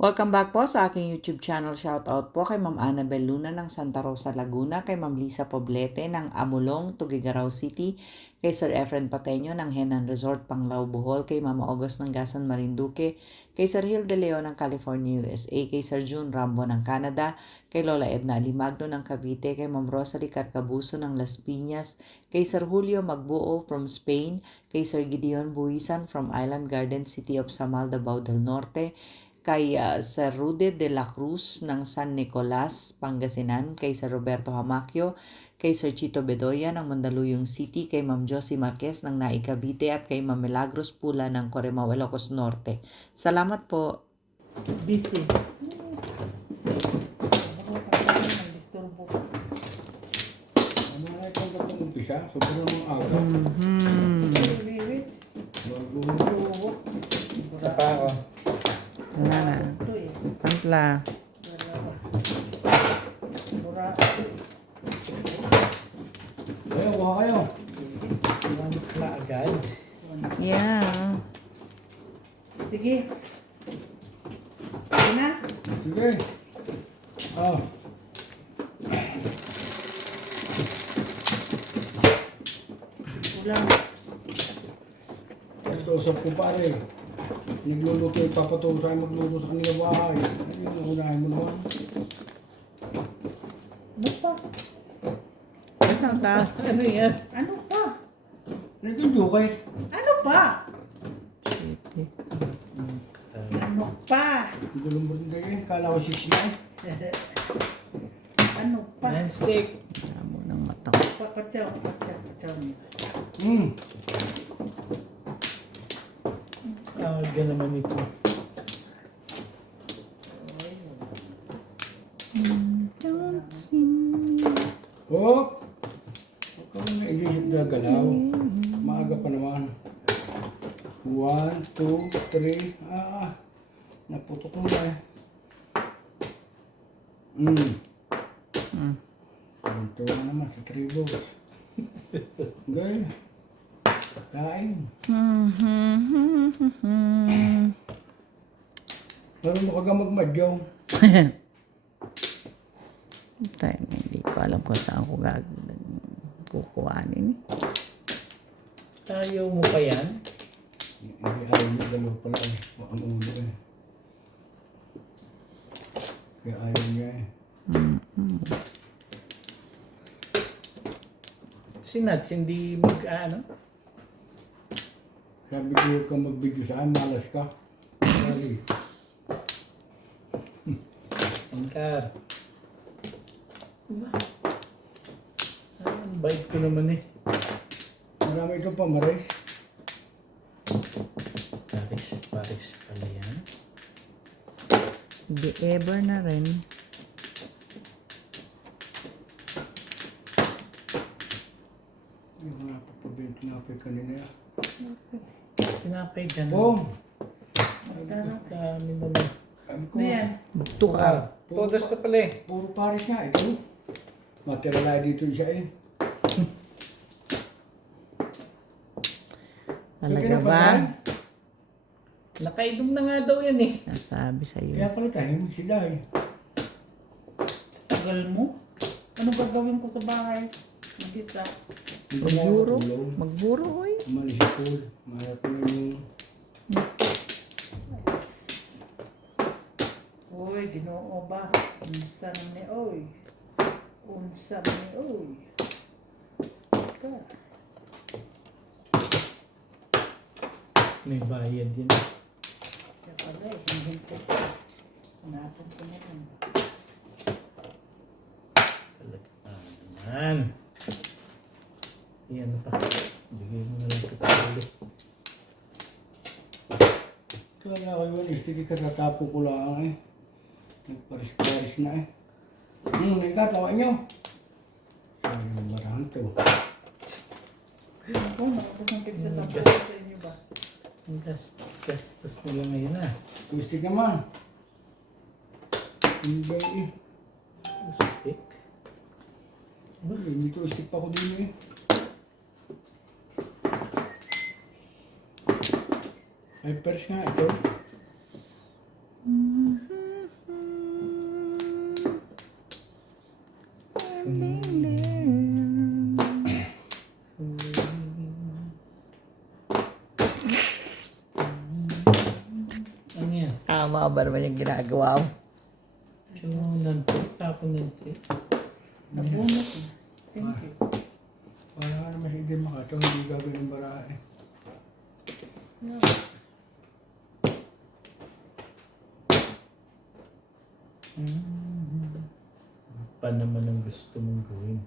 Welcome back po sa aking YouTube channel. Shoutout po kay Ma'am Annabel Luna ng Santa Rosa, Laguna, kay Ma'am Lisa Poblete ng Amulong, Tuguegarao City, kay Sir Efren Pateño ng Henan Resort, Panglao, Bohol, kay Mama August ng Gasan, Marinduque, kay Sir Hill De Leon ng California, USA, kay Sir June Rambo ng Canada, kay Lola Edna Alimagno ng Cavite, kay Ma'am Rosalie Carcabuso ng Las Piñas, kay Sir Julio Magbuo from Spain, kay Sir Gideon Buisan from Island Garden City of Samal, Davao del Norte, kay Sir Rude de la Cruz ng San Nicolas, Pangasinan, kay Sir Roberto Hamacchio, kay Sir Chito Bedoya ng Mandaluyong City, kay Ma'am Josie Marquez ng Naik Cavite at kay Ma'am Milagros Pula ng Corimao, Ilocos Norte. Salamat po. Busy. Ano na ito ang umpisa? Sobrang mga aga. Wait. Bago. Isa pa ako. Wala na. Pantla. Mura. Kayo, kuha kayo. Na agad. Yeah. Sige. Sige na. Sige. Oh. Ulang. Ito, usap ko pare. Nagluluto yung papatuso ay magluto sa kanila bahay. Ayun, unahin mo naman. Ano pa? Ito ang taas. Ano yan? Ano pa? Ano yung jukay? Ano pa? Ano pa? Hindi lang mo rin ganyan. Kala ko 6 na eh. Ano pa? Non-stick. Amo ng mata. Patsaw niya. Tawag ka naman ito. Don't see me. Oh! Huwag ka na ilisip na galaw. Maaga pa naman. 1, 2, 3. Naputok mo na eh. Ito na naman sa tribos. Gaya. Kain. Meron mo kagang magmadyaw. Hindi ko alam kung saan ko kukuhanin. Ayaw mo pa yan? Hindi ayaw mo dalawa pala eh. Ang ulo eh. Kaya ayaw niya eh. Si Nats, hindi mag-ano? Sabi ko huwag kang mag-video sa akin, malas ka. Sorry. Angkar. Diba? Ang bait ko naman eh. Marami itong pamaris. Paris pala yan. Hindi ever na rin. Yung mga papabili tinapay kanina yan. Tinapay dyan. Boom! Kami naman. Sabi ko, Ano yan? Bukto ka. Todas na pala eh. puro paris nga ito. Matirala dito siya eh. Talaga ba? Nakainom na nga daw yan eh. Nasabi sa'yo. Kaya pala tayo, si Day. Tagal mo? Ano gagawin ko sa bahay? Mag-isa. Magburo. Magburo, oy. Umalis si Paul. Maharap mo yung... Uy, ginoo ba? Unsa na ni oy? Unsa na ni oy? Ka. May bayad yan. Kaya pala eh, hinihintay ko. Hanapin ko na yan. Talaga naman. Yan pa. Bigay mo na lang kita ulit. Kaya ko yun, istiki ka tatapo ko lang eh. Nagparis-paris na eh. Nagkatawa nyo. Sabi ng barang to. Ako, nakapos ng pizza sa pizza sa inyo ba? Ang gastos nila ngayon ah. Twistig naman. Hindi eh. Stick. Hindi twistig pa ko din eh. Ay, pers nga ito. Tama ba naman yung ginagawa mo? So, nanti. Tapon nanti. Nabunot eh. Thank you. Para naman si Jim Makato, hindi gagawin ng barahe. Pa naman ang gusto mong gawin.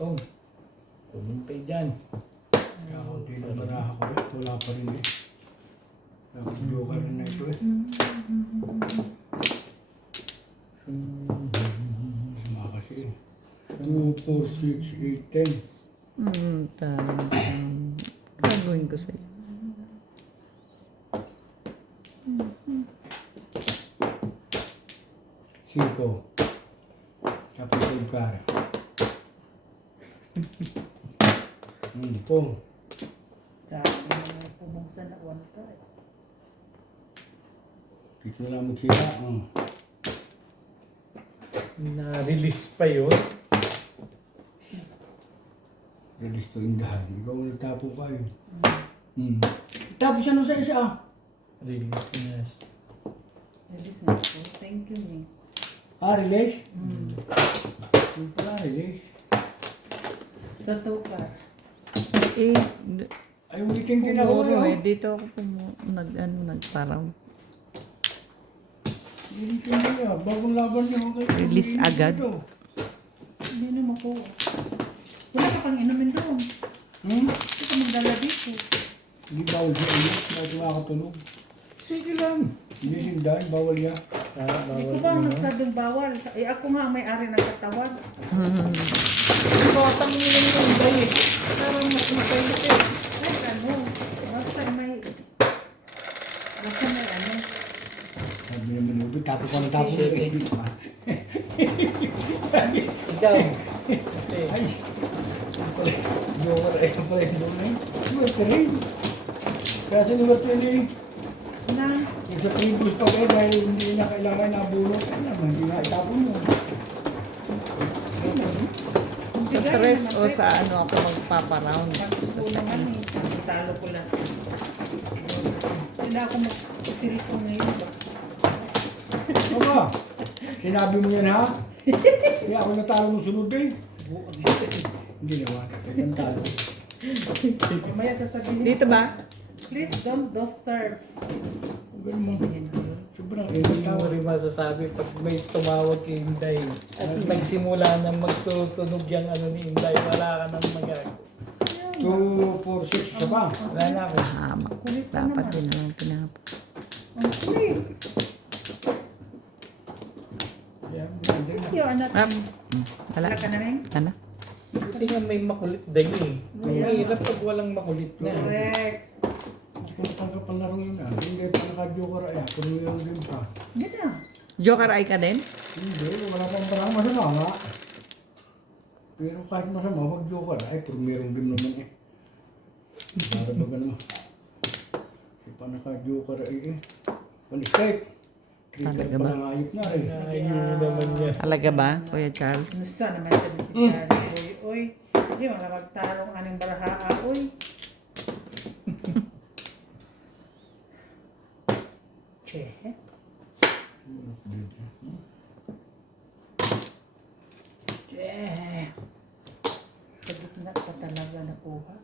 Oh, pumunta dyan. Kaya konti na baraha ko eh. Wala pa rin eh. Dapat joker rin na ito eh. Sama kasi eh. 2, 4, 6, 8, 10. Tama. Gagawin ko sa'yo. Cinco. Tapos 5 kare. Ito. Sabi na may pumungsa na 1 Dito na lang mo sila. Na-release pa yun. Release to indahan. Ikaw ang nagtapo ka eh. Tapos siya nung sa isa ah. Release na siya. Release na ako. Thank you, Ning. Release? Yung pala release. Totoo ka. Eh, Ay, ulitin din ako pumuro eh. Dito ako nagparang. Ulitin din ah. Bagong laban niyo. Release agad. Hindi naman ko. Wala ka pang inumin doon. Hindi ka magdala dito. Hindi bawal siya ulit. Bakit makakatulog? Sige lang. Hindi sindahan. Bawal yan. Hindi ko ba nagsabing bawal? Eh ako nga ang may-ari ng katawan. Sotang nyo lang yung bay eh. Parang mas mapayos eh. Ay, ano? Basta may... Basta may ano. Sabi naman nyo, tapos ka na tapos. Shit, Ikaw. Ay. Joker ay pala yung doon eh. Swerte rin. Kaya sinuwerte rin eh. Na, Yung sa previous pa kayo dahil hindi na kailangan nabulot. Ay naman, hindi nga itapon mo. Sa tres o sa ano ako magpaparound. Sa Pagkukulungan sais. eh. Talo ko lang. Hindi ako mag-silipong ngayon ba? Aba, sinabi mo yan ha? Kaya ako natalo ng sunod eh. Hindi naman, ang talo. Mamaya sasabihin. Dito ba? Please don't start. Ganun mo. Sobrang Hindi tao. mo rin masasabi pag may tumawag kay Inday. At nagsimula na magtutunog yung ano ni Inday. Wala ka nang magagawa. 2, 4, 6, isa pa. Wala na ako. Tama. Kulit ka Dapat naman. din naman pinapa. Ang kulit. Yan, hindi na. Yung anak. Wala. Wala ka na, Meng? Ano? Buti nga may makulit din eh. Mahirap pag walang makulit na. Correct. Kung tanggap ang laro yun ah. Hindi pa naka-joker ay ako nung yung din pa. Yan na. Joker ay ka din? Hindi, wala pang parang masama nga. Pero kahit masama, wag joker ay pero merong game naman eh. Para ba ganun? Kasi pa naka-joker ay eh. One-step. Talaga pa ba? lang ayop na eh. Ayun naman yan. Talaga ba, Kuya Charles? Gusto naman sabi si Charlie. Uy, hindi mo na magtarong anong baraha. Uy. Che. Che. Sa gitna ka talaga nakuha.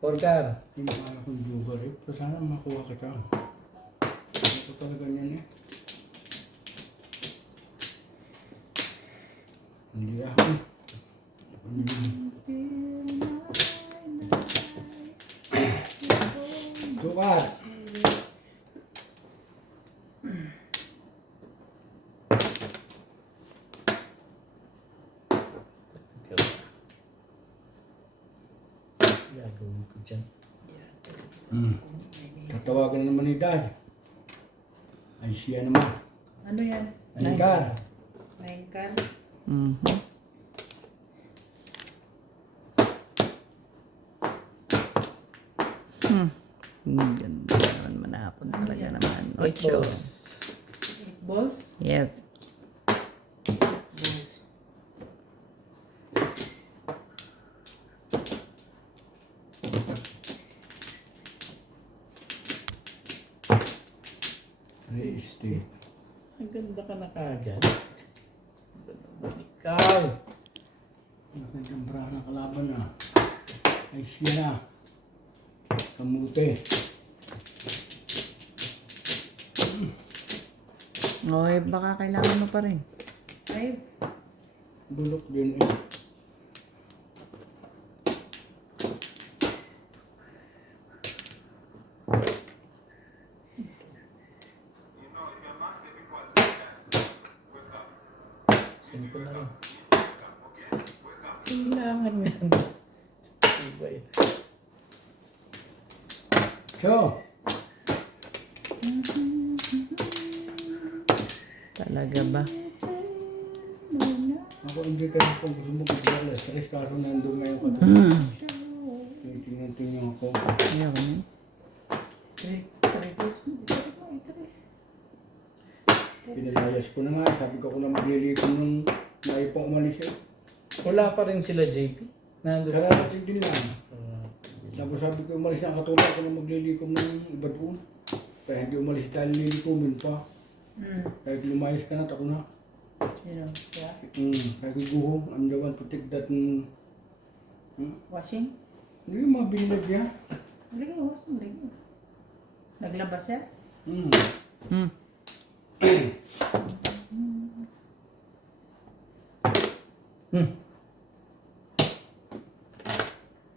Porcar. Hindi kaya kong joker eh. Pero sana makuha kita. Ito talaga niyan eh. Hindi ako. Joker! Gagawin ko dyan. Tatawagan na naman ni Dad. Ay siya naman. Ano yan? Nanggar. Naingkan? Mhm. Ganda naman manapon talaga naman. Ocho. Balls? Yes. 3 stick. Ang ganda ka na kagad. Ang ganda naman ikaw. Magandang braha ng kalaban na. Ay siya na. Kamuti. Oy, baka kailangan mo pa rin. Ay, Bulok din eh. Singko na rin. Kailangan yan. Iba eh. So, Talaga ba? ako hindi ka na kung gusto mo kung stress kaso nandun ngayon ka doon. Tingnan-tingnan ako. Ayoko na. Pinalayas ko na nga. Sabi ko na maglilikom nung naipang umalis eh. Wala pa rin sila JP. Nandun Kaya pa. kasi din lang. Tapos sabi ko umalis na katulad ako na maglilikom ng iba doon. Kaya hindi umalis dahil lilikomin pa. Kaya lumayas ka na, tako na. you know, yeah. Kaya guguho, I'm the one to take that. Washing? Hindi yung mga binilad niya. Lagi, washing, lagi. Naglabas siya? Hmm.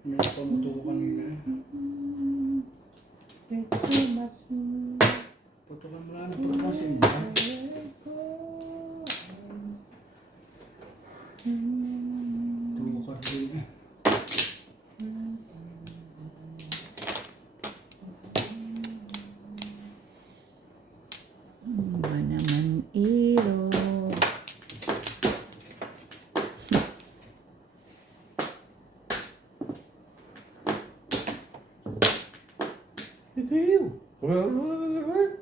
May pamuto ko kanina eh. Putukan mo lang, putukan sa inyo. Tubukan din eh. Ano ba naman iro? Ito yun. Work.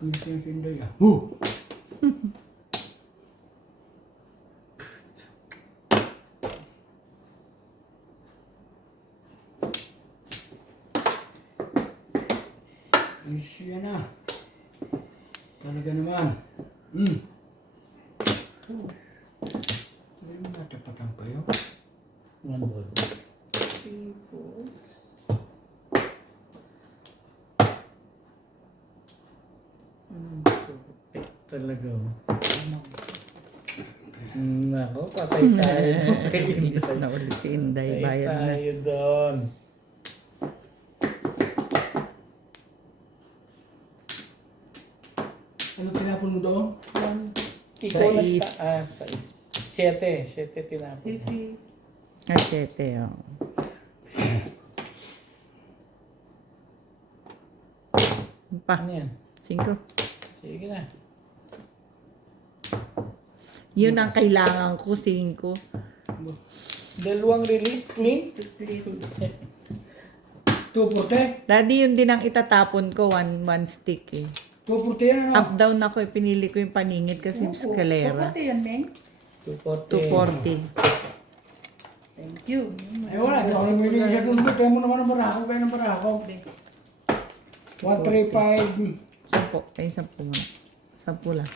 Ano ko yung sinday ah? Huh! Ay siya na. Talaga naman. Hindi mo natapatan pa yun. One ball. Talaga. Nako, patay tayo. Imbis na ulit si Inday. Patay Bayad na. tayo doon. Ano tinapon mo doon? Ikaw na Sais. sais. Siyete. Siyete tinapon. City. Ah, 7, oh. Pa, Ano yan? 5. Sige na. Yun ang kailangan ko, 5. Dalawang release, clean. 240? Daddy, yun din ang itatapon ko, one stick eh. 240 yan ano? Up down ako eh, pinili ko yung paningit kasi eskalera. Pati yan, Meng. 240. 240. Thank you. Ay wala, hindi ako namili siya doon. Kaya mo naman ang barako, kaya ng barako. 135. 10. Ay, 10 muna. 10 lang.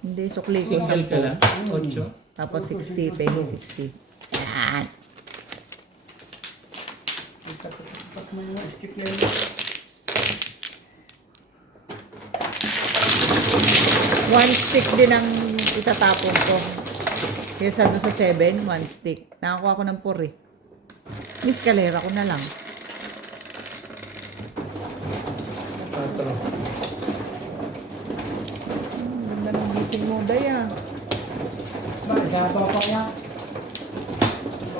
Hindi, sukli ko Single ka lang? 10. 8. Tapos 60, pengi 60. Yan. Pat mo yung stick lang. One stick din ang itatapon ko. Kesa doon sa 7, one stick. Nakakuha ko ng 4 eh. Eskalera ko na lang. 4. Ganda ng gising mo, Daya. Bakit? Kaya pa niya.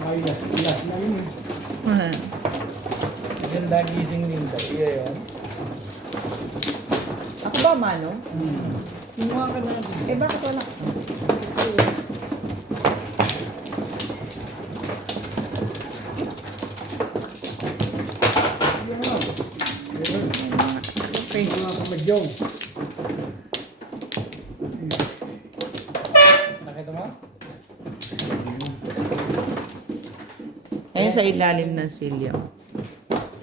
Ay, last na yun eh. Ganda gising din tayo. Yun. Ako ba, Mano? Kinuha ka na. Eh, bakit wala? Okay, mga kamadyong. Nakita mo? sa ilalim ng silya.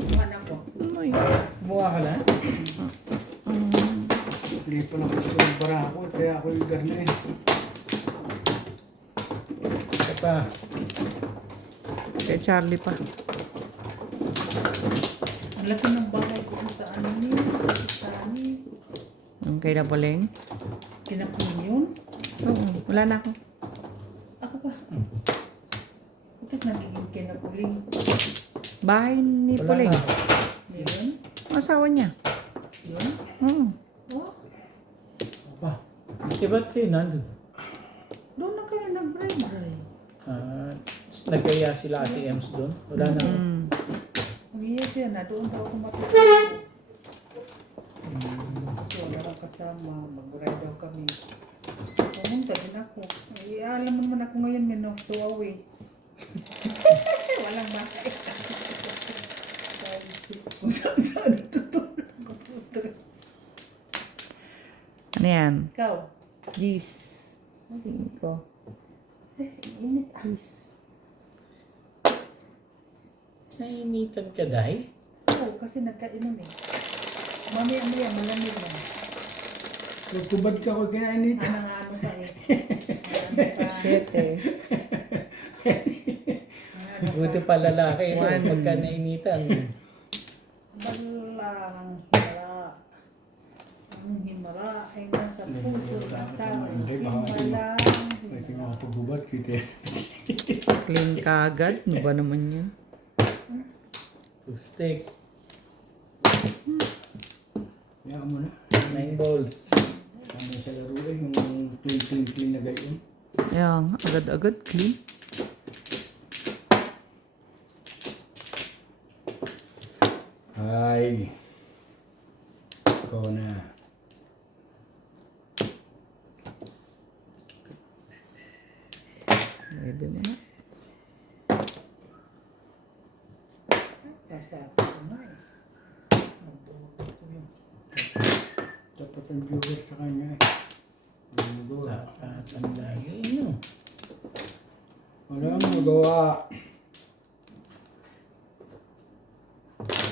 Kuhan ako. Ay. Kumuha ka na? Hindi pa lang gusto ng bara ako, kaya ako yung garna eh. Ito pa. Kay Charlie pa. Ang laki ng bahay ko sa ano niya. Sa amin. Ang kay Napoleng? Kinapin yun. Oo, wala na ako. Ako ba? Bakit nagiging kinapuling? Bahay ni Wala Poleng. na. Yun? Ang asawa niya. Yun? Oo. Oh, Pa. Eh, ba't kayo nandun? doon na kami nag-bray-bray. Nagkaya sila Ate Ems doon? Wala na. Mm. Umiya siya na doon daw ako matutulog. So, wala kang kasama. Mag-bray daw kami. Pumunta din ako. Ay, alam mo naman ako ngayon, may away. Walang bahay. Kung saan natutulog. Ano yan? Ikaw? Jeez. Tingin ko. Init. Nainitan ka, Day? Oo, kasi nagkainom eh. Mamaya-maya, malamig na. Nagtubad ka ko kinainit. Ano pa eh. Ano pa. Shit eh. Buti pa lalaki ito. One. Pagka nainitan. Balang himala. Ang himala ay nasa puso ng tao. Himala. May pinakapagubad kita. Clean kagad. Ano ba naman yun? Two-stick. Kaya mo na. 9 balls. Sama sa laro eh, yung clean na gayon. Ayan, agad-agad clean. Ay. Ikaw na. Pwede mo na. Kasabi ko na eh. Magbuhat ko yun. Dapat ang viewer sa kanya eh. Ang magawa. Tandaan nyo. Wala ang magawa.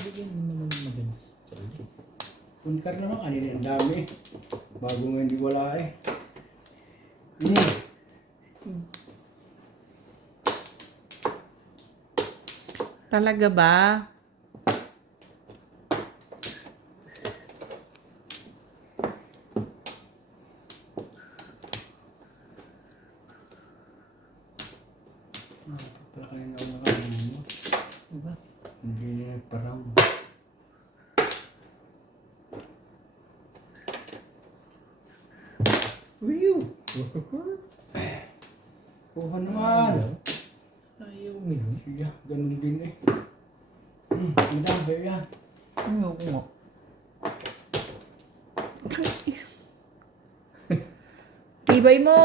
Bigyan mo naman maganda sa Charlie. Punkar naman kanina ang dami. Bago nga hindi wala eh. Talaga ba? Pala kanina ako nakalimutan. Diba? Hindi niya nagparaw. Ryu! Kuha naman. Ayaw mo yun. Siya, ganun din eh. Madam, kaya yan. Ano ko nga? Tibay mo!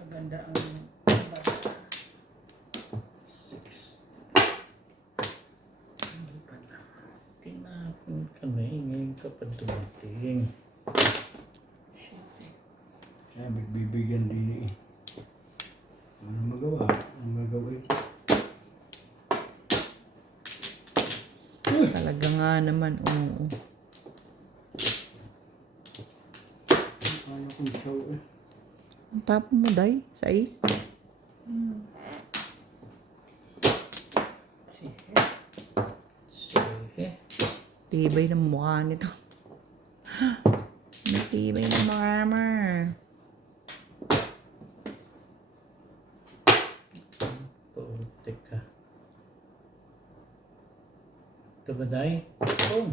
Maganda ang bata. 6. Hindi pa na. Tinapon ka na eh. Ngayon ka pa dumating. Kaya magbibigyan din eh. Ano magawa? Ano gagawin? Talaga nga naman, oo. Ano kung show eh. Ang tapo mo, Day? Sa is? Sige. Tibay ng mukha nito. Matibay ng mukha mo. Putik ka. Ito ba, Day? Oh.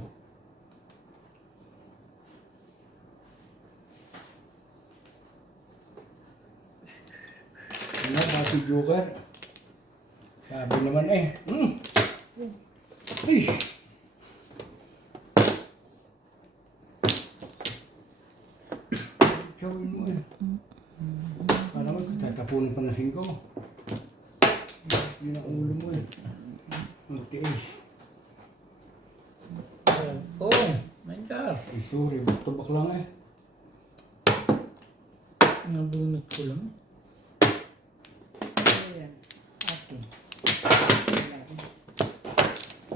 Ano, Pati Joker? Sabi naman eh. Ay! Showin mo eh. Kala mo, tatapunin pa na 5. Yun ang ulo mo eh. Magtiis. Oh, my God. Ay, sorry, back to back lang eh. Nabunot ko lang. Ayan. Akin.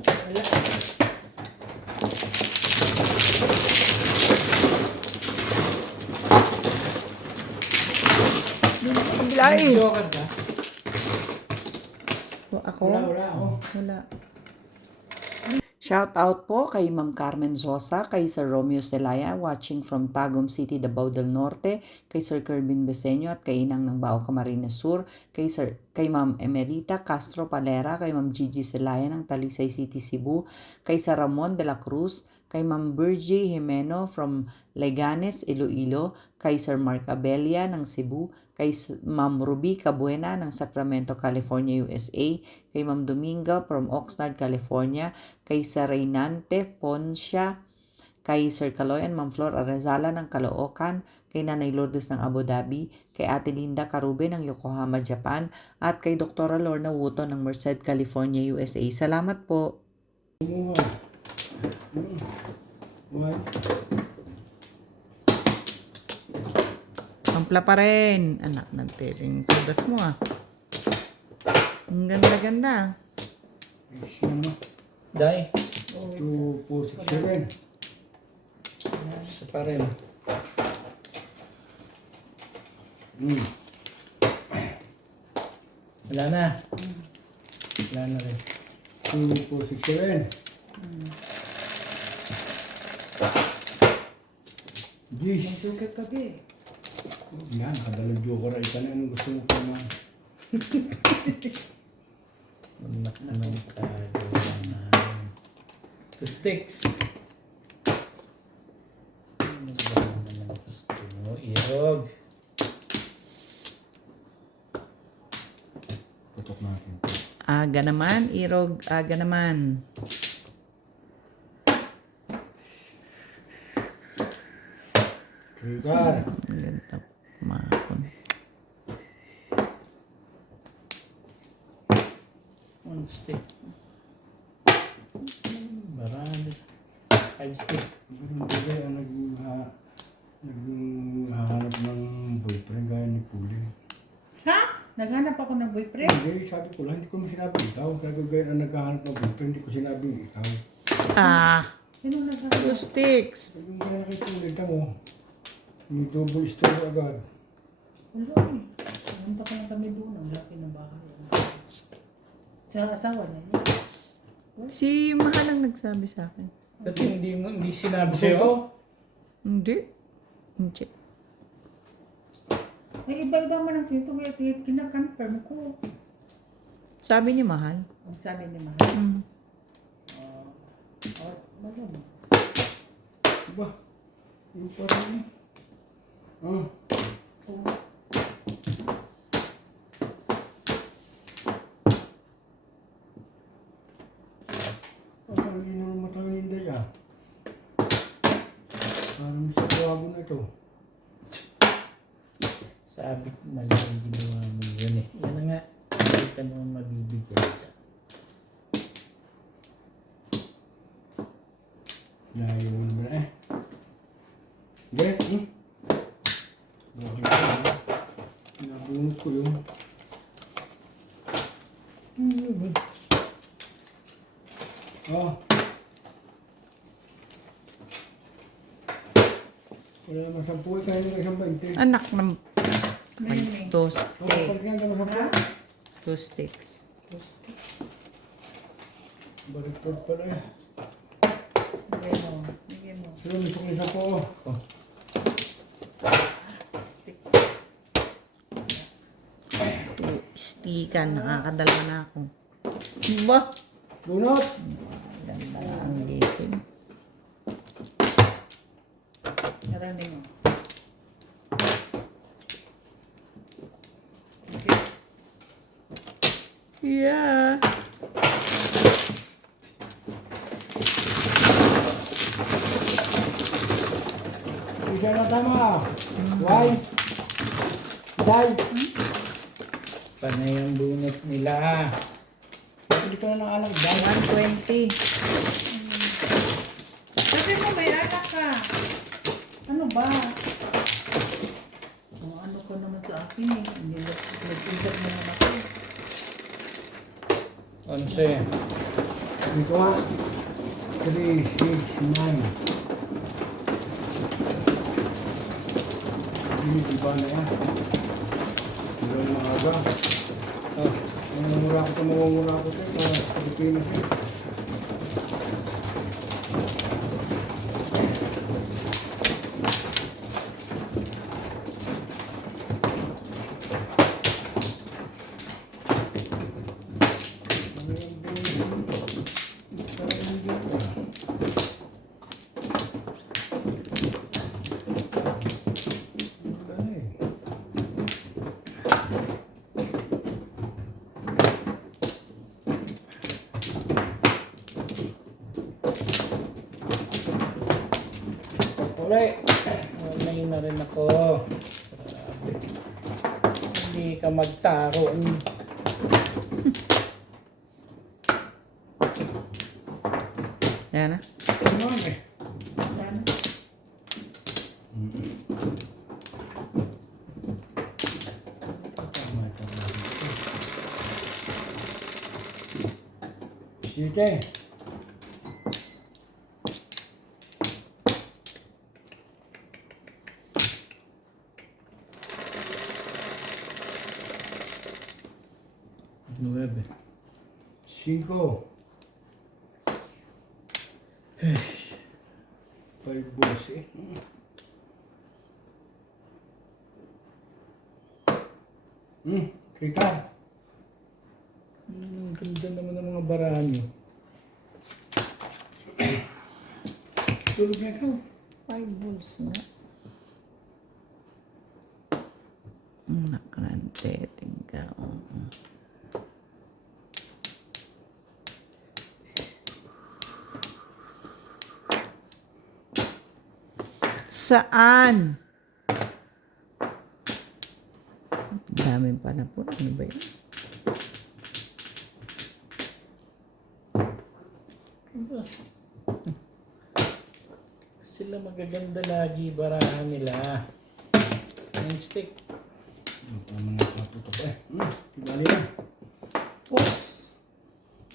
Wala. Lain. Joker ka? Ako? Wala, oh. Wala. Shout out po kay Ma'am Carmen Zosa, kay Sir Romeo Celaya, watching from Tagum City, Davao del Norte, kay Sir Kervin Beseño at kay Inang ng Bao Camarines Sur, kay Ma'am Emerita Castro Palera, kay Ma'am Gigi Celaya ng Talisay City, Cebu, kay Sir Ramon de la Cruz, kay Ma'am Virgie Jimeno from Leganes, Iloilo, kay Sir Mark Abella ng Cebu, kay Ma'am Ruby Cabuena ng Sacramento, California, USA, kay Ma'am Dominga from Oxnard, California, kay Sir Reynante Poncia, kay Sir Caloy and Ma'am Flor Arezala ng Caloocan, kay Nanay Lourdes ng Abu Dhabi, kay Ate Linda Carube ng Yokohama, Japan, at kay Dr. Lorna Wuto ng Merced, California, USA. Salamat po. Why? Ampla pa rin. Anak ng tering tugas mo ah. Ang ganda-ganda. Ano? Dai. 2, 4, 6, 7. Isa pa rin. Wala na. Wala na rin. 2, 4, 6, 7. Jeez. Magsugat ka di. Yan, kadalang joker ay ka na. Anong gusto mo pa naman? Anak naman tayo. 2 sticks. Ano ba naman gusto mo? Irog. Putok natin. Aga naman, irog, aga naman. Trigger. Ang ganda. Makon. 1 stick. Barado. 5 stick. Ganun din ang naghahanap ng boyfriend gaya ni Puli. Ha? Naghanap ako ng boyfriend? Hindi, sabi ko lang, hindi ko mo sinabi ikaw. Sabi ko gaya ang naghahanap ng boyfriend, hindi ko sinabi ikaw. Sino naghanap? 2 sticks. Sabi ko gaya kay Puli, mo. May double story agad. Wala eh. Punta ka lang kami doon. Ang laki ng bahay. Sa asawa niya. Si Mahal ang nagsabi sa akin. Ba't hindi sinabi sa'yo? Hindi. Hindi. May iba-iba man ang kwento. Kaya kinakonfirm ko. Sabi ni Mahal. Ang sabi ni Mahal. Wala mo. Diba? Yung parang parang hindi naman matangin yung daya. Parang sa tuwago na ito. Sabi ko mali ang ginawa mo yun eh. Yan na nga. Hindi ka naman mabibigyan siya. Layo mo naman eh. Get, bakit ka? Nabunod ko yun. Oh. Wala naman 10, kaya nyo isang 20. Anak ng May- 2 Kapag yan ka sticks. na 2 sticks. 10. Baliktad pala eh. Bigay mo. Bigay mo. Sino may sukli sa po? Stick. 2 stickan. Nakakadalawa na ako. Ba? Bunot! Ganda ang gising. Marami mo. Okay. Yeah. Isa na tama. Why? Dai. Panay ang bunot nila. Hindi ka na ng alam. Dai. 120. Sabi mo may anak ka. Ano ba? O, ano ko Hindi nag-inter naman ako. 11. Dito nga. 3, 6, 9. Iba na yan. Iba na maaga. Oh. Mamumura ko ito. Sa Pilipinas eh. Alright. Online na rin ako. Grabe. Hindi ka magtarong. Yan na. Ano eh? Yan. Siyete. Nuebe. 5. 5 balls eh. Krika. Ang ganda naman ng mga barahan nyo. Tulog na ikaw. 5 balls nga. Nakrante, tingka. Saan? Dami pala po. Ano ba yun? Sila magaganda lagi barahan nila. Nine stick. Ang tama na patutok eh. Bali na. Oops.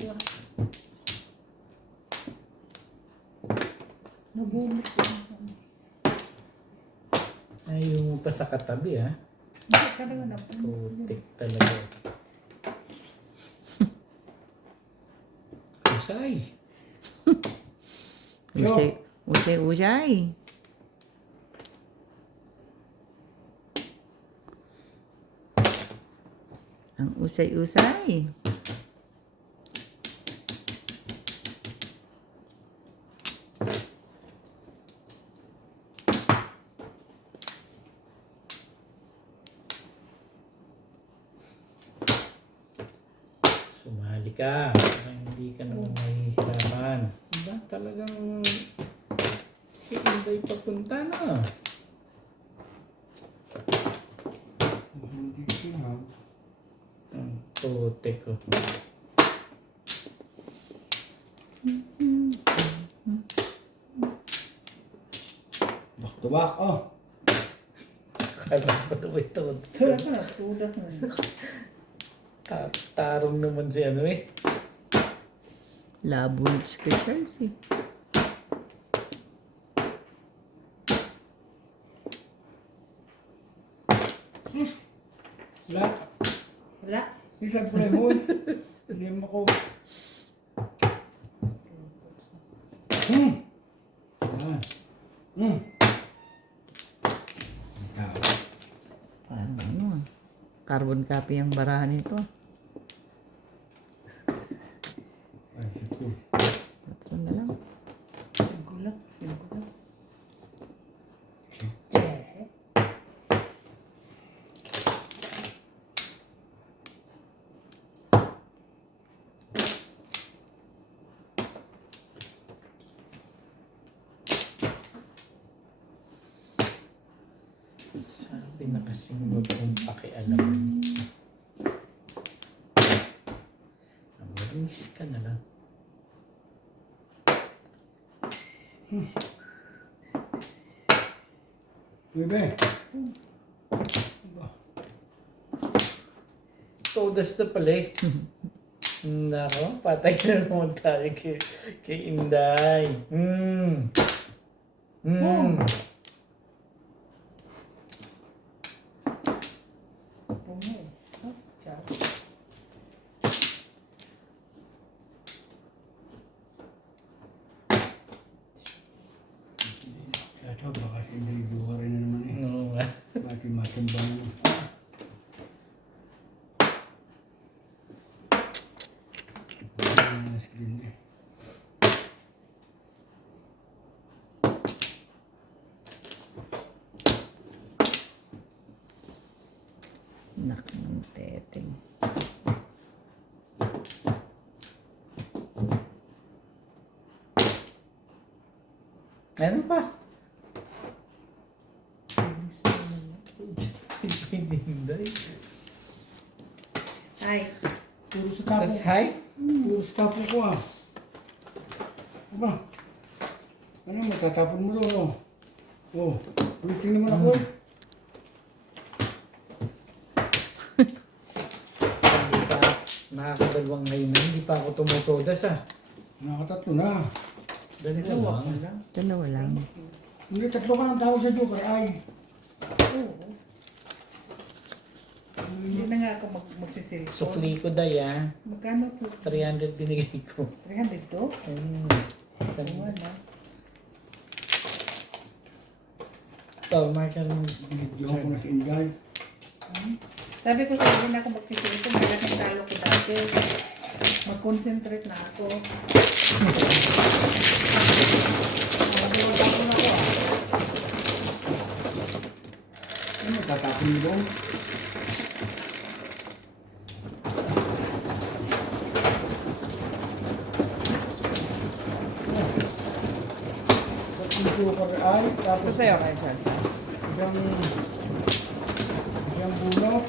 Yan. Nabumot ko. Ayaw mo pa sa katabi ha. Hindi talaga na. Putik talaga. Usay. Usay. Ang usay-usay. Sumali ka. Para hindi ka naman mahihiraman. Diba? Talagang si Inday papunta na. Hindi siya. Ang putik ko. Back to back. Oh. Kala ko na may tawad sa Wala ka na. Tulak na. tarong naman si ano eh. Labo kay Chelsea. Wala. Wala. Isang play hole. Hindi mo ko. Yan. Paano ano? Carbon copy ang barahan nito. Ay, sito. Tatlo na lang. Sigulat. Che. Sabi na kasing huwag kong pakialaman. Mag-miss ka na lang. Bebe. Ba. Todas na pala eh. Nako, patay na naman tayo kay Inday. Pumo. Oh, ciao. Kaya ito, baka si Inday Joker rin na naman eh. Oo nga. Mati-matimbang mo. Manas din eh. Nakang teteng. Ano pa? Inday. Ay, Puro sa tapo. Tas hi? Puro sa tapo ko ah. Aba? Ano, matatapon mo doon oh. Oh, ulitin naman ako. Hindi pa nakakadalawang ngayon na hindi pa ako tumutodas ah. Nakatatlo na. Ganito dalawa lang. ko lang. Dalawa lang. Hindi, tatlo ka ng tawag sa Joker ay. Oo. Hindi na nga ako magsisilpon. Sukli ko day ah. Magkano po? 300 binigay ko. 300 to? Isang Wala. ito, marker mo. Binidyo ko na si Inday. Sabi ko sa'yo, hindi na ako magsisilpon. Magaling talo ko dati. Mag-concentrate na ako. Nakaliwala ko na ako ah. Ano, matatapon mo doon? Tatlong Joker ay, tapos Ito sa'yo kayo, Charles. isang bunot.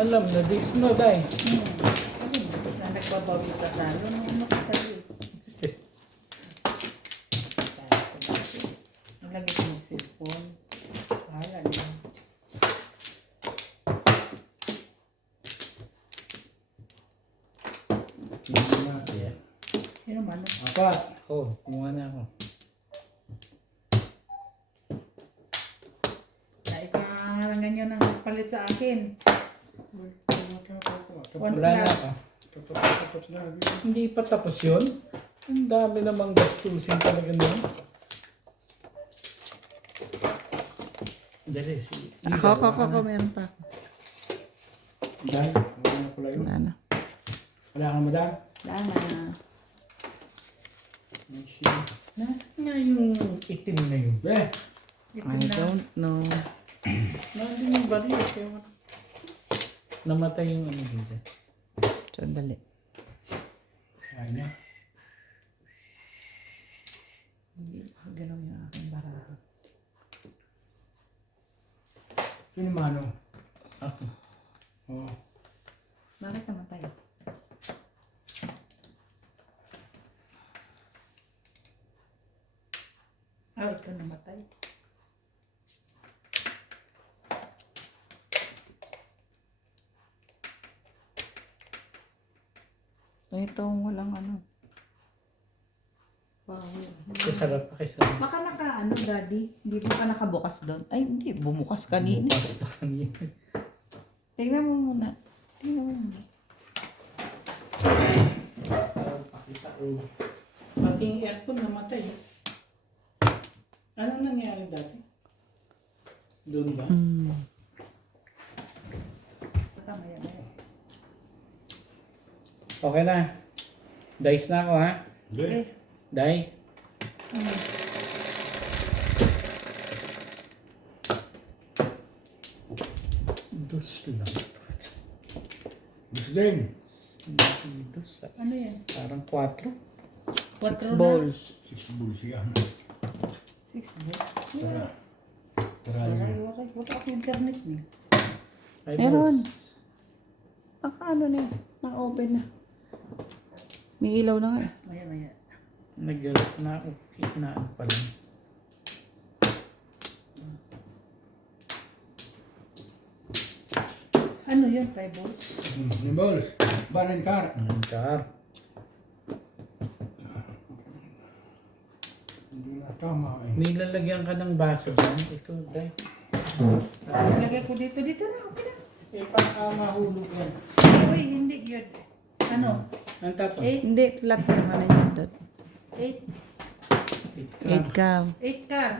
Alam na, this no, day. Na nagbabawi sa talo. Ano ka sa'yo? Nalagay ko ng cellphone. Bahala na. Tingnan natin. Sino man? Apat. Ako, kumuha na ako. Naikaharangan nyo ng palit sa akin. One Wala na plus. ako. Hindi pa tapos yun. Ang dami namang gastusin talaga nun. Dali, si Ako, meron pa. Dahil, wala na pala yun. Wala na. Wala kang madal. Wala na. Nasaan nga yung itim na yun? Be, Ito I na. don't know. Nandun yung bariya. Kaya namatay yung ano dito. Sandali. ayun na. Hindi galaw yung aking baraha. Sino mano? Ako. Oh. Bakit namatay? Ah, ito namatay. Ito, walang ano. Wow. Kasarap pa kasarap. Baka ano, Daddy? Hindi mo ka nakabukas doon? Ay, hindi. Bumukas kanina. Bukas na kanina. Tingnan mo muna. Tingnan mo muna. Pakita ko. Pati yung aircon namatay. Ano nangyari dati? Doon ba? Maya. Okay na. Dice na ako ha. Be, Die. Dos lang. gusto din. Dos. Ano yan? Parang 4. 6 balls. 6 bulls yan. 6 ba? Tara. Tara Waray, yun. waray. Wala ako internet niya. Meron. Ano na yun? Na-open na. May ilaw na nga eh. Maya. Nag-na okay na pala. Ano yan, 5 volts? Ni balls. Banan car. 9 car. Hindi na tama eh. Nilalagyan ka ng baso dyan. Ito, day. Lagay ko dito. Dito na, okay na. Eh, baka mahulog yan. Uy, hindi yun. Ano? Ang tapos? 8? Hindi, flat na naman yun. 8? 8 ka. 8 car.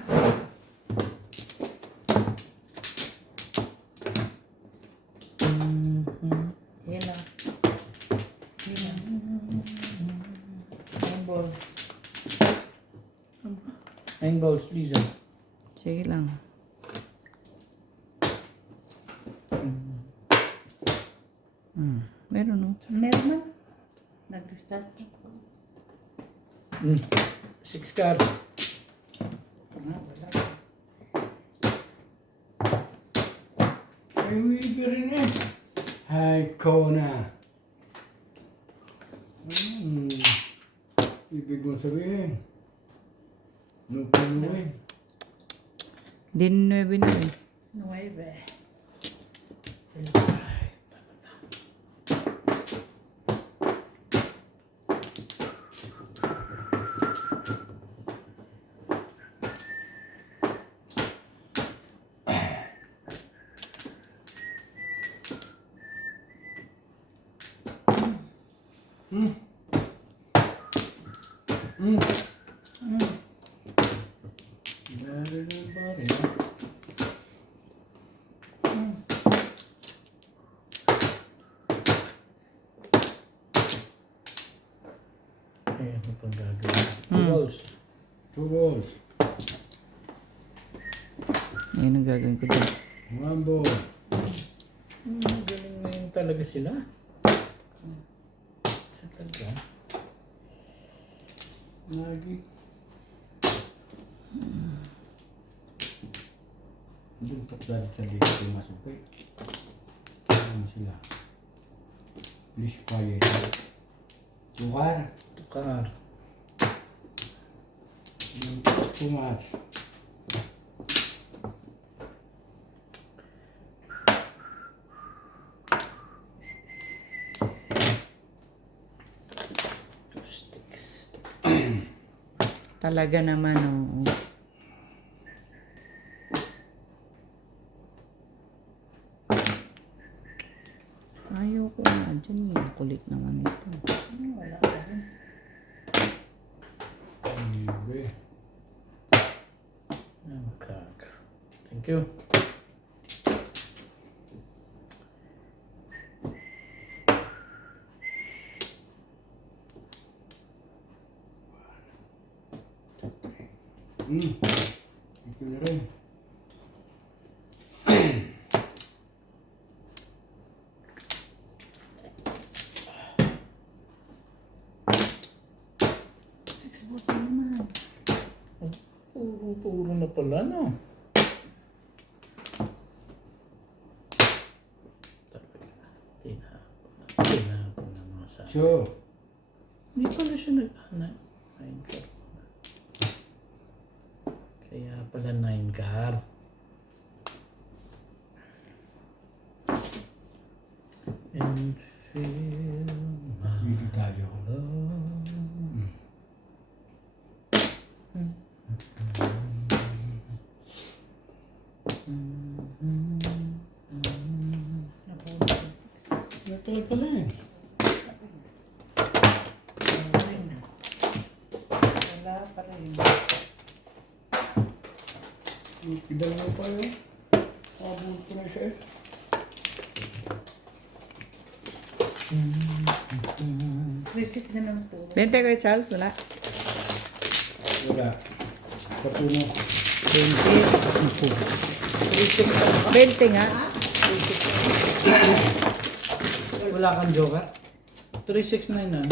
Yan na. Yan na. 9 balls. 9 balls, please. Sige lang. Meron no? Meron na. Nag-start. 6 car. Wala. Ay, wibi rin eh. Ay, Kona. Ibig mo sabihin. No pinuwi. Din 9 na rin. 9. Eh, ano pang gagawin? 2 balls. 2 balls. Ayun ang gagawin ko dyan. 1 ball. Galing na yun talaga sila. Talaga. Lagi. Doon pa dahil sa liit yung masuki. Ano sila? Please quiet. Tukar. Tukar. Too much. Two sticks. Talaga naman, oo. Ayaw ko nga dyan. Kulit naman ito. Wala ka rin. Libre. Oh, kag. Thank you. Ito na rin. Puro na pala, no? Talaga. Tinapon na mga sa... So, Hindi pala siya nag-9 car. Kaya pala 9 car. And feel my dito tayo. love. Natuloy pala eh. Wala pa rin. Pidal mo pa yun. Abul ko na siya eh. Reset na naman po. 20 kayo, Charles? Wala. Wala. Kapuno. 20 nga. Wala kang joker? 369 na.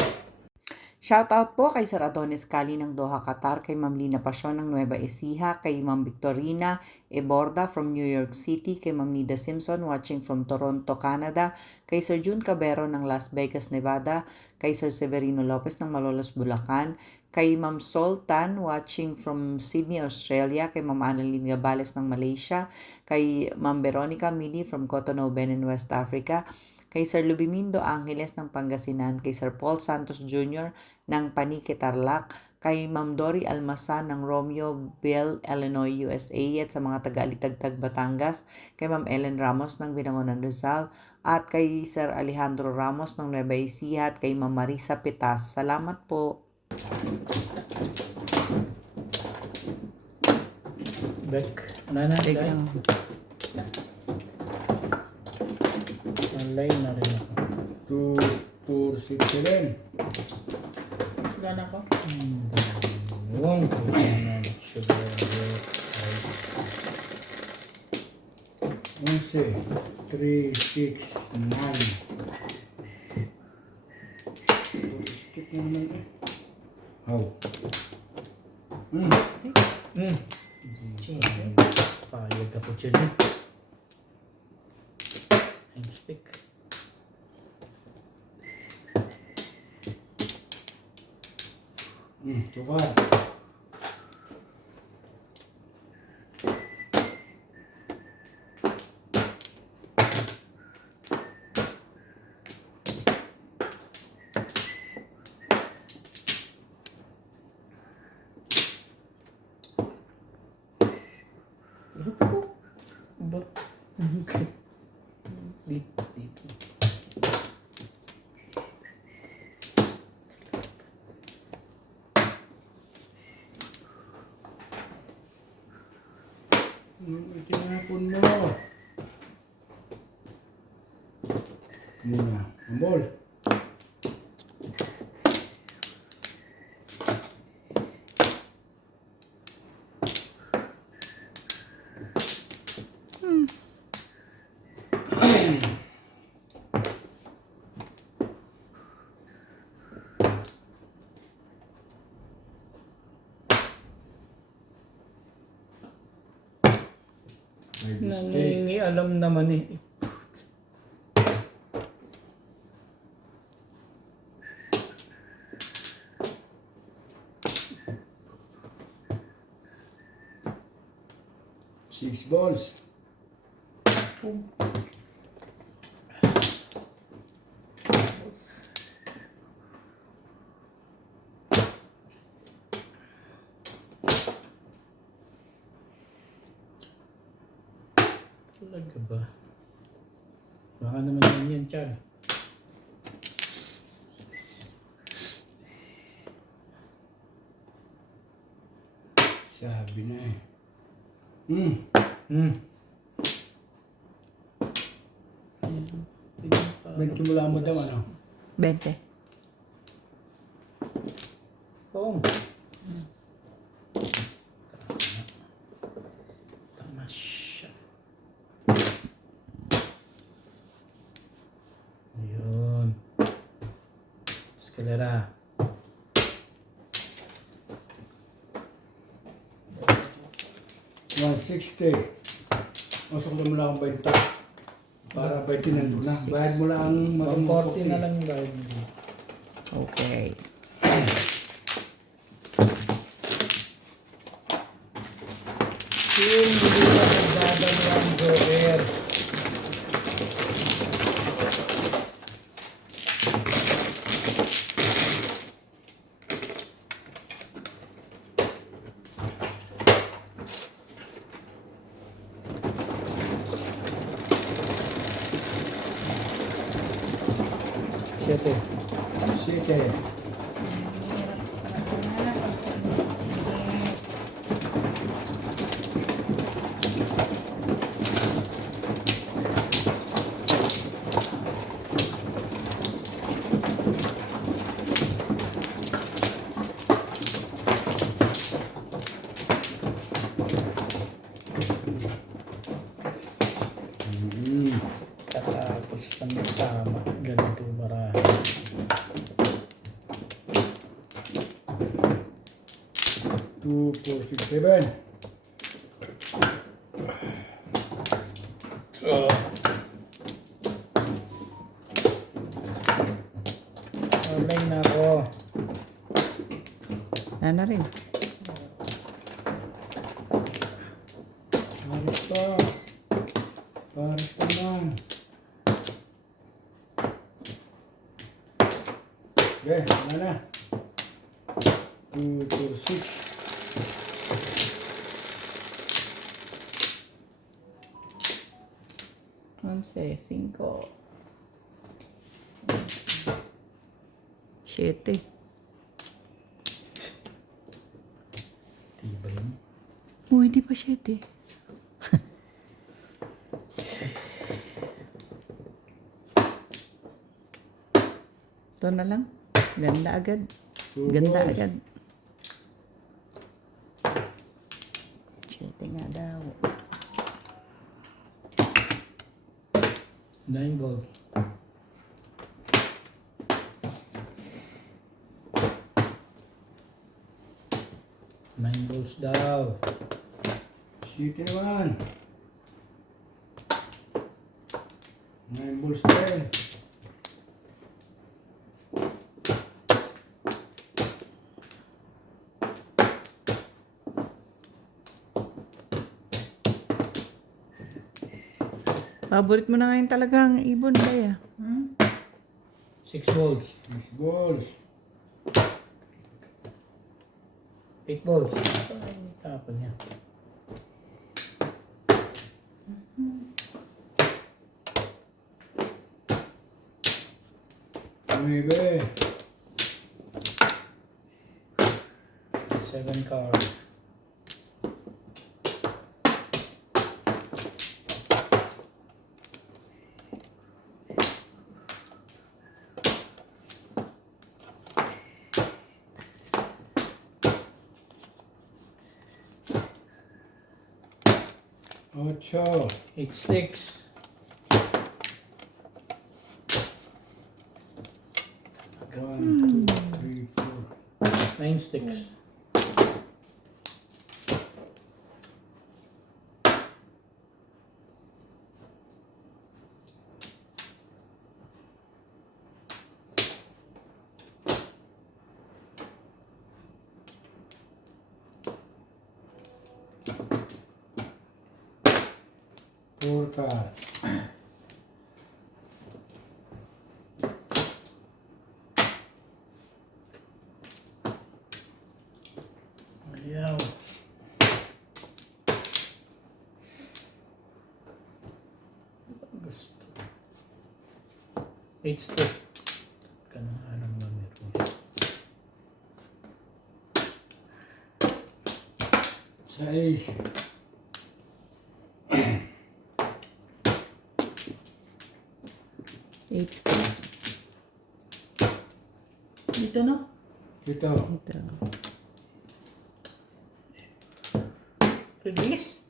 Shoutout po kay Sir Adonis Cali ng Doha, Qatar, kay Ma'am Lina Pasyon ng Nueva Ecija, kay Ma'am Victorina Eborda from New York City, kay Ma'am Nida Simpson watching from Toronto, Canada, kay Sir June Cabero ng Las Vegas, Nevada, kay Sir Severino Lopez ng Malolos, Bulacan, Kay Ma'am Sultan watching from Sydney, Australia. Kay Ma'am Annalyn Gabales ng Malaysia. Kay Ma'am Veronica Mili from Cotonou, Benin, West Africa. Kay Sir Lubimindo Angeles ng Pangasinan. Kay Sir Paul Santos Jr. ng Panique, Tarlac. Kay Ma'am Dory Almasan ng Romeo Bell, Illinois, USA. At sa mga taga-Alitagtag, Batangas. Kay Ma'am Ellen Ramos ng Binangonan, Rizal. At kay Sir Alejandro Ramos ng Nueva Ecija. At kay Ma'am Marisa Pitas. Salamat po. Back. Ano na, Take Day? lang. Online na rin ako. 2, 4, 6, 7. Wala na ako. Yung sugar. 11, 3, 6, 9. Stick na naman eh. How? Payag ako dyan eh. I'm stick. Tukar. Ba? Dito. Itinapon mo. Muna. Ang ball. May mistake. Nangingialam naman eh. Six balls. Talaga ba? Baka naman yan, Chad. Sabi na eh. Nagsimula mo daw ano? 20. Oh. Tama siya. Ayun. Escalera. $160. Masok na mo lang ang 20. Para 20 nandun na. Bayad mo lang ang 140 na lang yung bayad mo. Okay. Yung hindi na nagdadal ng Joker. Siyete. 7. Katapos ng tama. Ganito marami. Two, 4, 6, 7. Online na ako. Na rin. Paris pa. Paris pa man. Okay, wala na. 2, 4, 6. 11, 5. 7. Diba yun? Oh, hindi pa 7. Ito na lang. Ganda agad. Ganda agad. 7 nga daw. 9 balls. Nine balls daw. City naman. 9 balls din. Paborit mo na ngayon talagang ibon ba ya? 6 balls. 6 balls. 8 balls. Ay, tapon niya. Nueve. 7 card. Ocho. 8 sticks. One, 2, 3, 4. 9 sticks. Four cards. Ayaw. Gusto. 8 stick. Kanang ba meron isa? Seis. Eight stick. Dito na. Ito. Ito. Release?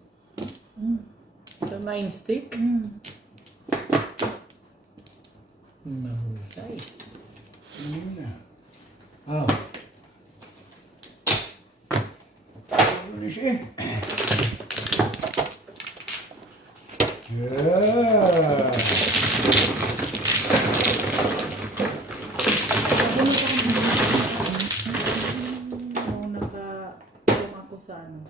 Sa 9 stick? Mahusay. Yun na. Oh. Ulis eh. Yeah. Nung nagka-yung ako sa ano.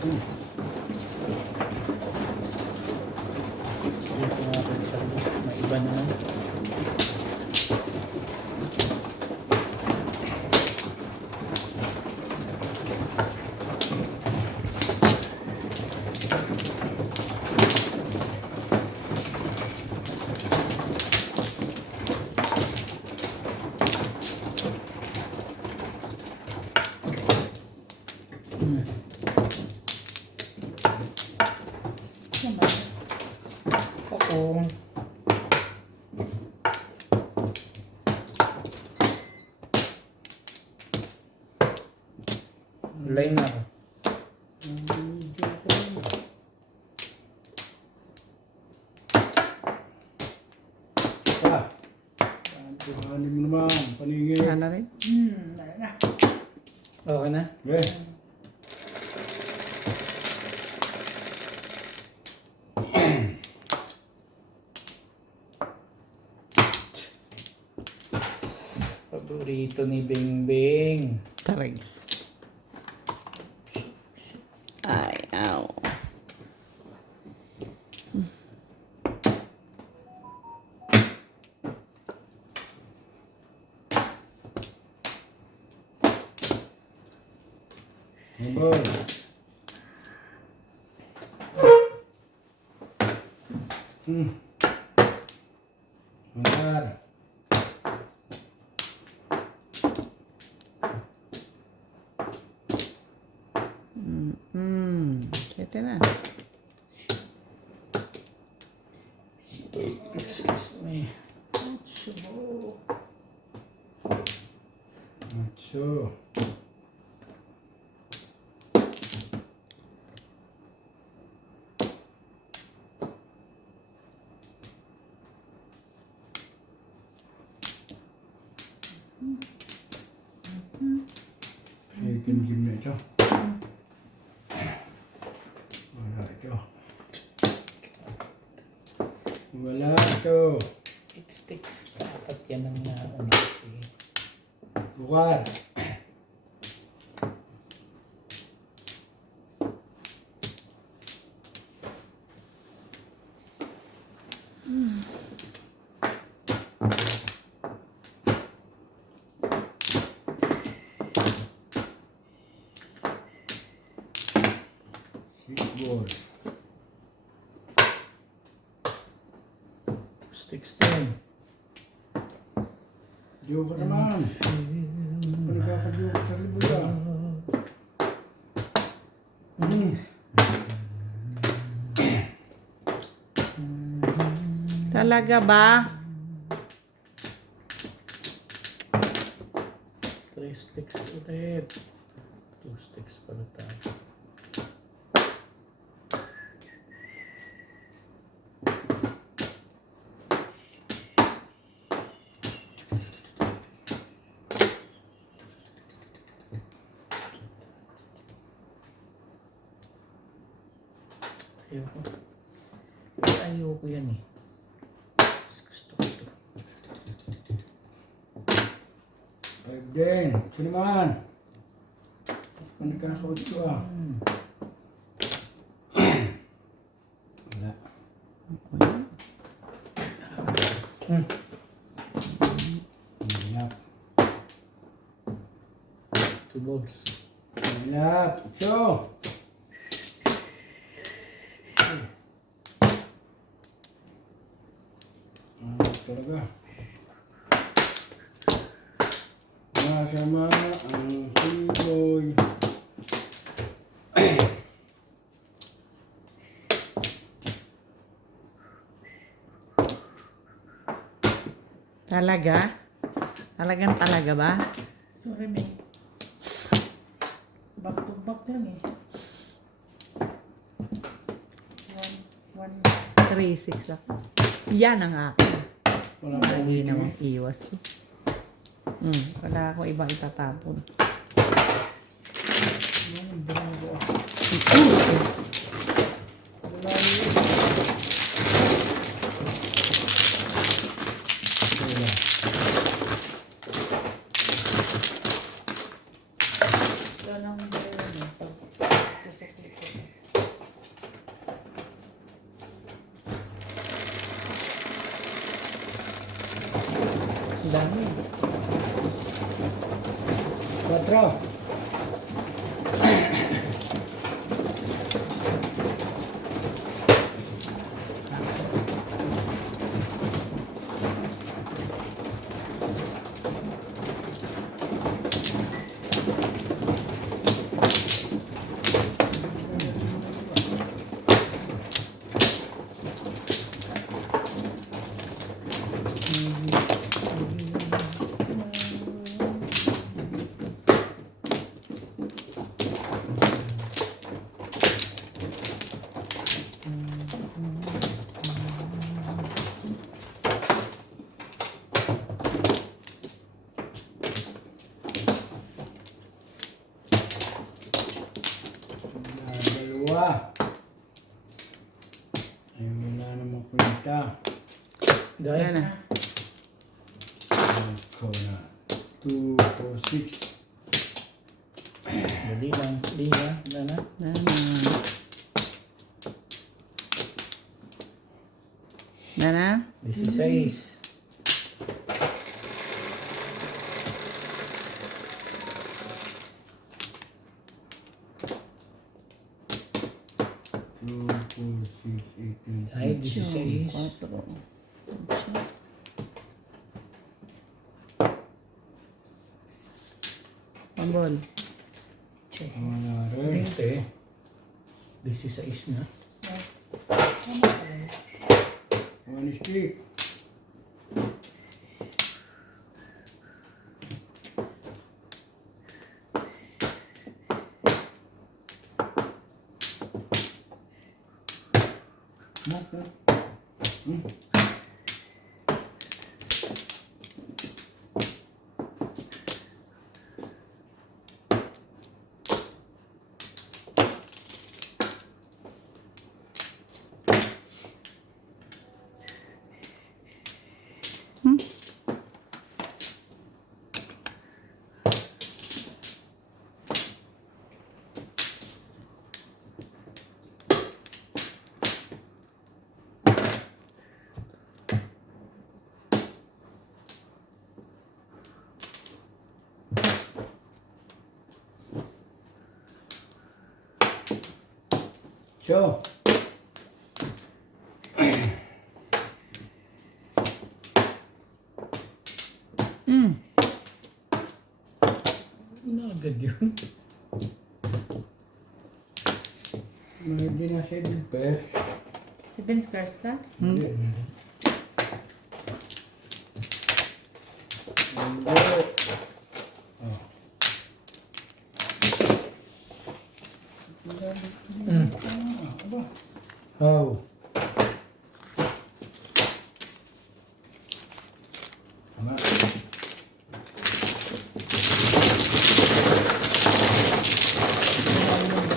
Sais. Dito natin sa may iba naman. Ako. Line na ako. Ah. Tuhanin mo naman. Paningin. Sana rin. Wala na. Okay na? Okay. dito ni Bingbing. Tarags. Ay, ow. Hambol. Bentar. Ito na. Excuse me. Acho. Second game na ito. Wala ito. Wala ito. It sticks. Dapat yan ang nauna kasi. Bukar. Six balls. Sticks din. Joker naman. Nagkaka-joker sa libutan. Talaga ba? 3 sticks ulit. 2 sticks pala tayo. Ayoko. Ayoko yan eh. Gusto ko ito. Five din. Ito naman. Nagkaka-out ko ah. Wala. Hilap. 2 balls. Hilap. Ito. Talaga. Masama ang siboy. Talaga? Talagang talaga ba? Sorry, May. Back to back lang eh. One. 3-6 ako. Yan ang akin. Wala akong Hindi itim naman eh. iwas. Wala akong ibang itatapon. Yung bingo. Wala. Ito lang yun eh. Pag susukli ko. Ang dami. 4. Dalawa. Ay, wala namang kwenta. Dahil Yan na. Ikaw na. 2, 4, 6. Dali lang. Dali na. Nana. Nana? 16. Two, 4, 6, 18. Ay, 16. 4. Ambol. Wala rin. 20. 16 na. One stick. So, Ano agad yun? hindi na 7 pairs. 7 scars ka? Hindi. Hindi. How? Tama.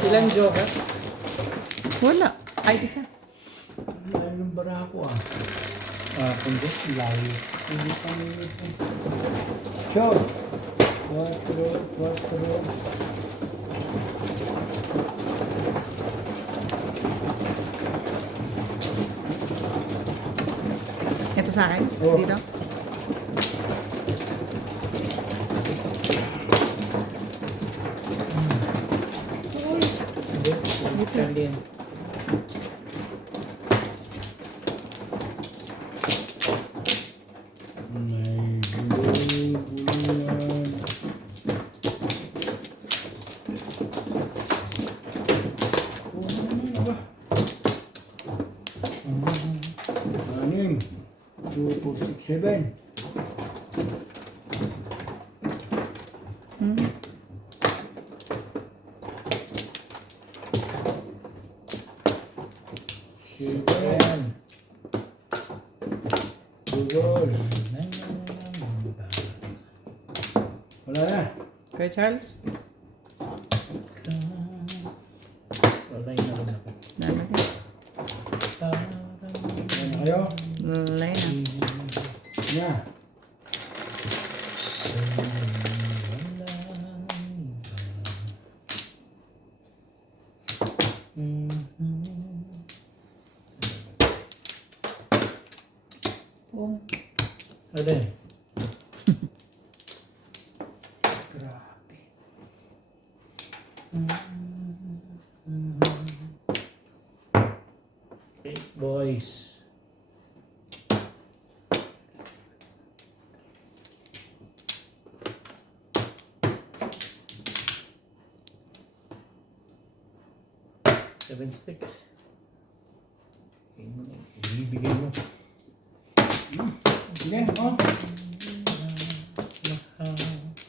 Ilan joker? Wala. Ay, isa. Layo ng barako ah. Kundi. Layo. Hindi pa nilito. So, 4. Ito sa akin? Oo. Dito? Hindi. Charlene. May bulong-bulungan. Ano ba? 6, 2, 4, 6, 7. Ayan. Bugol. Wala na. Kay Charles? Wala yun ako na. Lalagay. Wala na kayo? Lalagay na. Na. Ano eh? Grabe. Okay, boys. Seven sticks. Ibibigay mo. Sige, oh.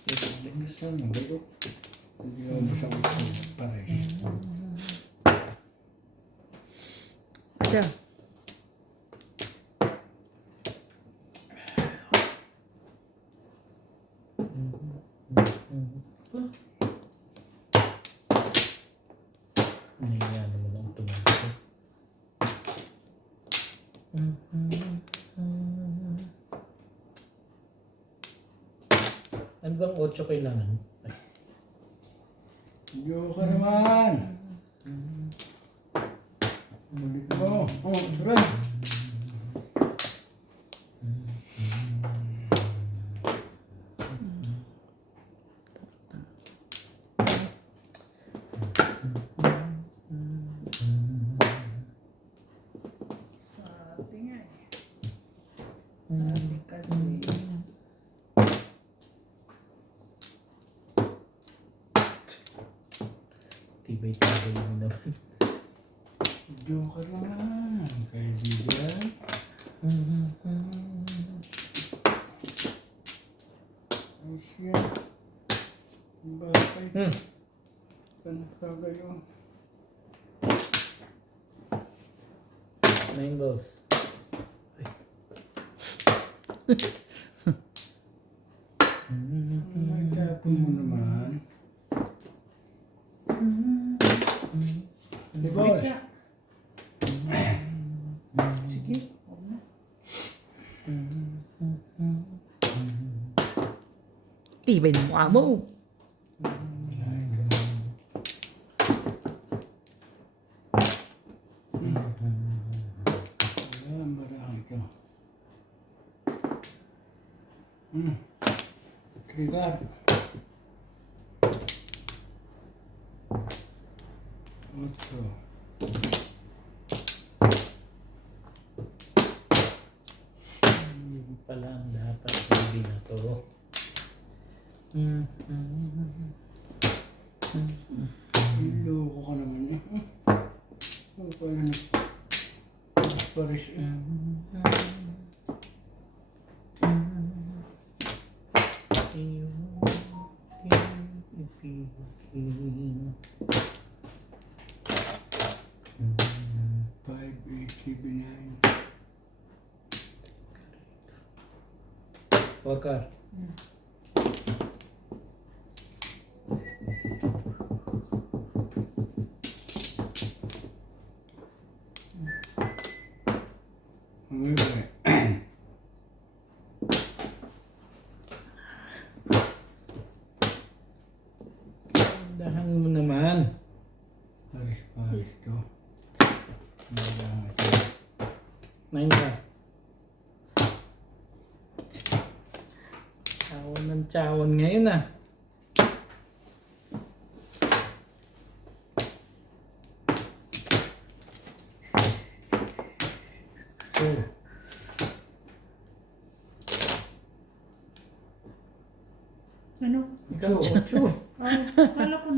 Six sticks. Ito, nagagot. Hindi naman basta ko pares. Ito. Nangyayaan naman ang tumago. Ano bang 8 kailangan? Ay. Joker naman. Balik mo. Oh, surat. Sa ating nga eh. Sa ating kasi. Tibay-tibay mo naman. Joker naman. Kaibigan. Ay siya. Bakit? Ano ka kayo? 9 balls. Ay, tapon mo naman. Di ba? Pizza. Sige. Huwag na. Tibay ng mukha mo. Ayan, marami ito. Trigger. Ocho. Yun pala ang dapat sabi na to. Loko ka naman eh. Ano pa yun? Paris eh. Five, eight, seven, nine. Wakar. Ano ba eh? Dahan mo naman. Paris, Paris to. Wala ito. 9 ka. Tsawon ng tsawon ngayon ah. Two. Ano? Ikaw, 8. Ay, akala ko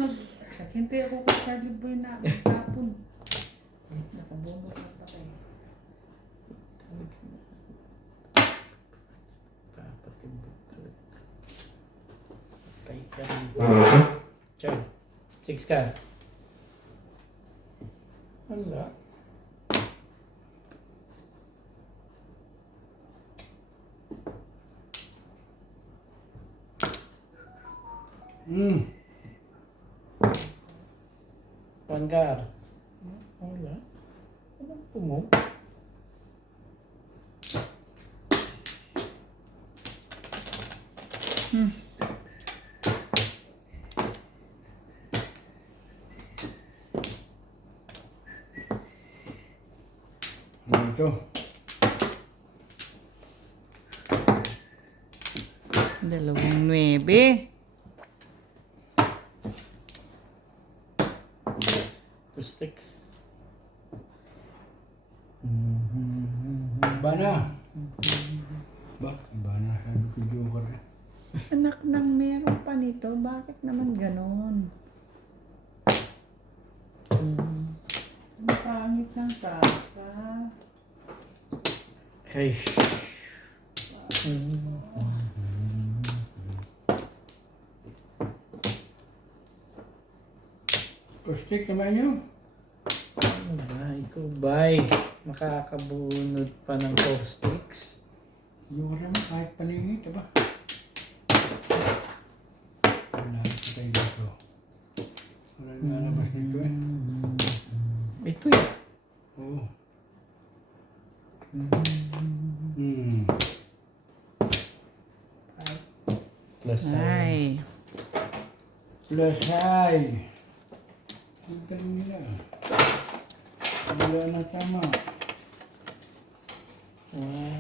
hintay ako kay Charlie Boy na tapon. Nakabunot na pa kayo. Papatimbot talaga. Patay ka rin. Char. 6 ka. Wala. Panggar. Wala. Anong pumo? Ano ito? Dalawang 9. 2 sticks. Iba na. Ba? Iba na. Sabi ko Joker eh. Anak ng meron pa nito. Bakit naman ganon? Ang pangit ng kaka. Hey. Stick naman nyo. Ano ba? Ikaw ba'y makakabunod pa ng 4 sticks? Joker naman kahit paningit. Diba? Wala. Patay dito. Walang lalabas nito eh. Ito eh. Oo. Plus sign. Ay. Plus high. Ang galing nila. Wala na tama. Wow.